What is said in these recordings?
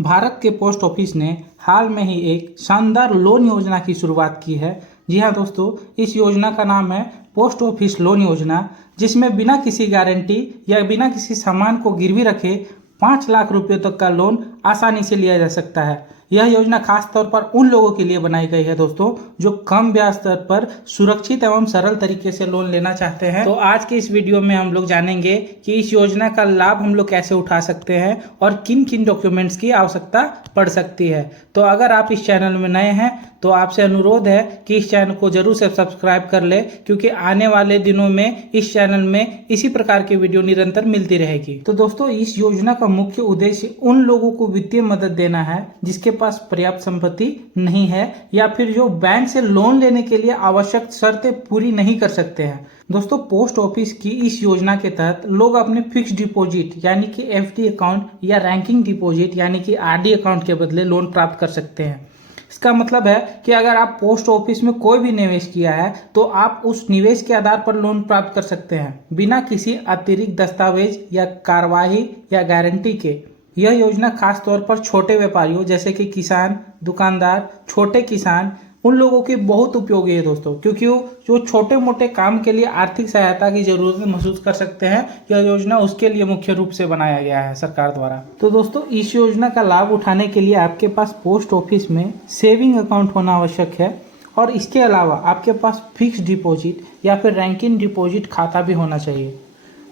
भारत के post office ने हाल में ही एक शानदार लोन योजना की शुरुआत की है। जी हाँ दोस्तों, इस योजना का नाम है पोस्ट ऑफिस लोन योजना, जिसमें बिना किसी गारंटी या बिना किसी सामान को गिरवी रखे 5 लाख रुपये तक का लोन आसानी से लिया जा सकता है। यह योजना खास तौर पर उन लोगों के लिए बनाई गई है दोस्तों, जो कम ब्याज दर पर सुरक्षित एवं सरल तरीके से लोन लेना चाहते हैं। तो आज के इस वीडियो में हम लोग जानेंगे कि इस योजना का लाभ हम लोग कैसे उठा सकते हैं और किन किन डॉक्यूमेंट्स की आवश्यकता पड़ सकती है। तो अगर आप इस चैनल में नए हैं तो आपसे अनुरोध है कि इस चैनल को जरूर से सब्सक्राइब कर ले, क्योंकि आने वाले दिनों में इस चैनल में इसी प्रकार की वीडियो निरंतर मिलती रहेगी। तो दोस्तों, इस योजना का मुख्य उद्देश्य उन लोगों को वित्तीय मदद देना है जिसके पास पर्याप्त संपत्ति नहीं है या फिर जो बैंक से लोन लेने के लिए आवश्यक शर्तें पूरी नहीं कर सकते हैं। दोस्तों, पोस्ट ऑफिस की इस योजना के तहत लोग अपने फिक्स डिपॉजिट यानी कि एफडी अकाउंट या रैंकिंग डिपॉजिट यानी कि आरडी अकाउंट के बदले लोन प्राप्त कर सकते हैं। इसका मतलब है कि अगर आप पोस्ट ऑफिस में कोई भी निवेश किया है तो आप उस निवेश के आधार पर लोन प्राप्त कर सकते हैं बिना किसी अतिरिक्त दस्तावेज या कार्यवाही या गारंटी के। यह योजना खास तौर पर छोटे व्यापारियों जैसे कि किसान, दुकानदार, छोटे किसान, उन लोगों की बहुत उपयोगी है दोस्तों, क्योंकि वो जो छोटे मोटे काम के लिए आर्थिक सहायता की जरूरत महसूस कर सकते हैं। यह योजना उसके लिए मुख्य रूप से बनाया गया है सरकार द्वारा। तो दोस्तों, इस योजना का लाभ उठाने के लिए आपके पास पोस्ट ऑफिस में सेविंग अकाउंट होना आवश्यक है और इसके अलावा आपके पास फिक्स डिपॉजिट या फिर रैंकिंग डिपॉजिट खाता भी होना चाहिए।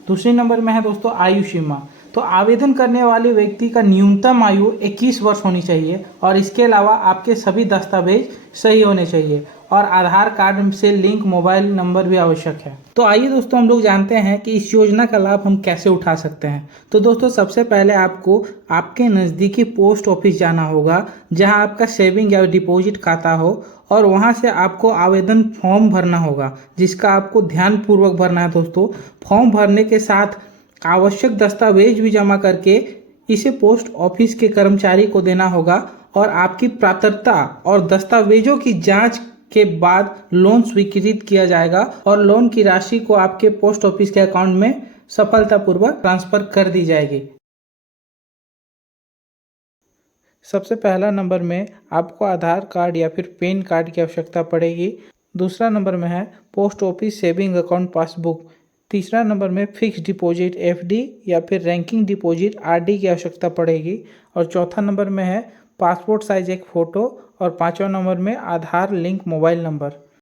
दूसरे नंबर में है दोस्तों आयु सीमा। तो आवेदन करने वाले व्यक्ति का न्यूनतम आयु 21 वर्ष होनी चाहिए और इसके अलावा आपके सभी दस्तावेज सही होने चाहिए और आधार कार्ड से लिंक मोबाइल नंबर भी आवश्यक है। तो आइए दोस्तों, हम लोग जानते हैं कि इस योजना का लाभ हम कैसे उठा सकते हैं। तो दोस्तों, सबसे पहले आपको आपके नज़दीकी पोस्ट ऑफिस जाना होगा जहां आपका सेविंग या डिपॉजिट खाता हो और वहां से आपको आवेदन फॉर्म भरना होगा, जिसका आपको ध्यानपूर्वक भरना है दोस्तों। फॉर्म भरने के साथ आवश्यक दस्तावेज भी जमा करके इसे पोस्ट ऑफिस के कर्मचारी को देना होगा और आपकी पात्रता और दस्तावेजों की जांच के बाद लोन स्वीकृत किया जाएगा और लोन की राशि को आपके पोस्ट ऑफिस के अकाउंट में सफलतापूर्वक ट्रांसफर कर दी जाएगी। सबसे पहला नंबर में आपको आधार कार्ड या फिर पैन कार्ड की आवश्यकता पड़ेगी। दूसरा नंबर में है post office saving account passbook. तीसरा नंबर में फिक्स डिपॉजिट एफडी या फिर रैंकिंग डिपॉजिट आरडी की आवश्यकता पड़ेगी और चौथा नंबर में है पासपोर्ट साइज एक फ़ोटो और पांचवा नंबर में आधार लिंक मोबाइल नंबर।